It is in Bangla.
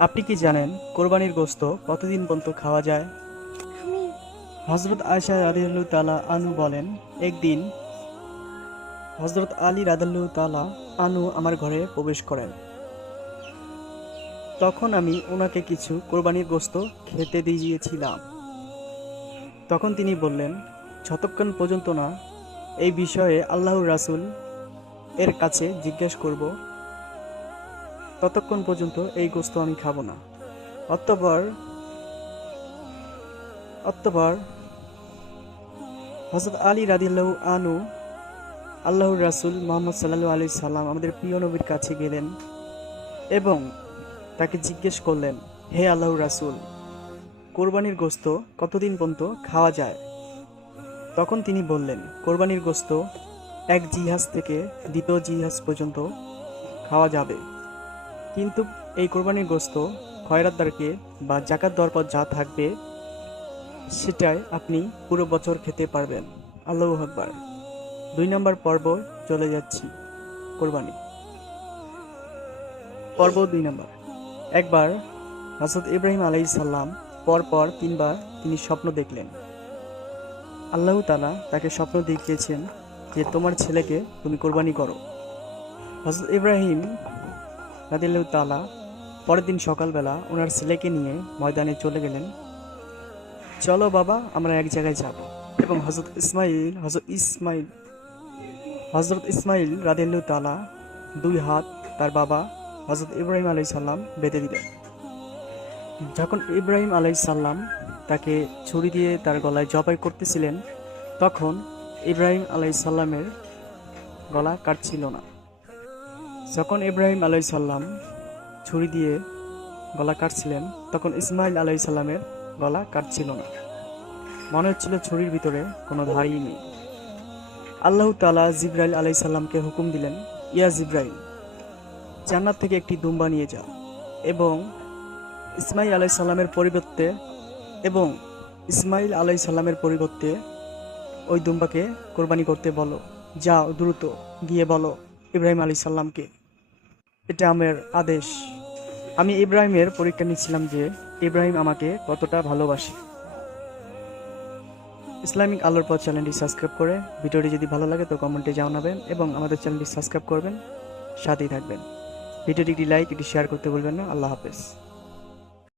আপনি কি জানেন কোরবানির গোস্ত কতদিন পর্যন্ত খাওয়া যায়? হজরত আয়সা রাদিয়াল্লাহু তালা আনু বলেন, একদিন হজরত আলী রাদাল্লু তালা আনু আমার ঘরে প্রবেশ করেন। তখন আমি ওনাকে কিছু কোরবানির গোস্ত খেতে দিয়েছিলাম। তখন তিনি বললেন, যতক্ষণ পর্যন্ত না, এই বিষয়ে আল্লাহর রাসূল এর কাছে জিজ্ঞেস করব ততক্ষণ পর্যন্ত এই গোস্ত আমি খাব না। অতঃপর অতঃপর হজরত আলী রাদিল্লাহ আনু আল্লাহর রাসূল মোহাম্মদ সাল্লাল্লাহু আলাইহি সাল্লাম আমাদের প্রিয় নবীর কাছে গেলেন এবং তাকে জিজ্ঞেস করলেন, হে আল্লাহর রাসূল, কোরবানির গোস্ত কতদিন পর্যন্ত খাওয়া যায়? তখন তিনি বললেন, কোরবানির গোস্ত এক জিহাজ থেকে দ্বিতীয় জিহাজ পর্যন্ত খাওয়া যাবে। কিন্তু এই কোরবানির গোস্ত খয়রাতদারকে বা জাকাত দেওয়ার পর যা থাকবে, সেটাই আপনি পুরো বছর খেতে পারবেন। আল্লাহ আকবার। দুই নম্বর পর্ব চলে যাচ্ছি, কোরবানি। পর্ব দুই নম্বর। একবার হজরত ইব্রাহিম আলাই সাল্লাম পরপর তিনবার তিনি স্বপ্ন দেখলেন। আল্লাহ তালা তাকে স্বপ্ন দেখিয়েছেন যে, তোমার ছেলেকে তুমি কোরবানি করো। হজরত ইব্রাহিম রাদিল্লাহ তালা পরের দিন সকালবেলা ওনার ছেলেকে নিয়ে ময়দানে চলে গেলেন। চলো বাবা, আমরা এক জায়গায় যাব। এবং হজরত ইসমাইল হজরত ইসমাইল হজরত ইসমাইল রাদিল্লু তালা দুই হাত তার বাবা হজরত ইব্রাহিম আলাই সাল্লাম বেঁধে দিলেন। যখন ইব্রাহিম আলাই সাল্লাম তাকে ছুরি দিয়ে তার গলায় জবাই করতেছিলেন, তখন ইব্রাহিম আলাই সাল্লামের গলা কাটছিল না। যখন ইব্রাহিম আলাই সাল্লাম ছুরি দিয়ে গলা কাটছিলেন, তখন ইসমাইল আলাই সাল্লামের গলা কাটছিল না। মনে হচ্ছিল ছুরির ভিতরে কোনো ধারই নেই। আল্লাহ তালা জিব্রাইল আলাই সাল্লামকে হুকুম দিলেন, ইয়া জিব্রাইল, জান্নাত থেকে একটি দুম্বা নিয়ে যা এবং ইসমাইল আলাই সাল্লামের পরিবর্তে এবং ইসমাইল আলাই সাল্লামের পরিবর্তে ওই দুম্বাকে কোরবানি করতে বলো। যাও দ্রুত গিয়ে বলো ইব্রাহিম আলী সাল্লামকে এটা আমার আদেশ। আমি ইব্রাহিমের পরীক্ষা নিচ্ছিলাম যে ইব্রাহিম আমাকে কতটা ভালোবাসে। ইসলামিক আলোর পর চ্যানেলটি সাবস্ক্রাইব করে ভিডিওটি যদি ভালো লাগে তো কমেন্টে জানাবেন এবং আমাদের চ্যানেলটি সাবস্ক্রাইব করবেন। সাথেই থাকবেন। ভিডিওটি একটি লাইক এটি শেয়ার করতে বলবেন না। আল্লাহ হাফেজ।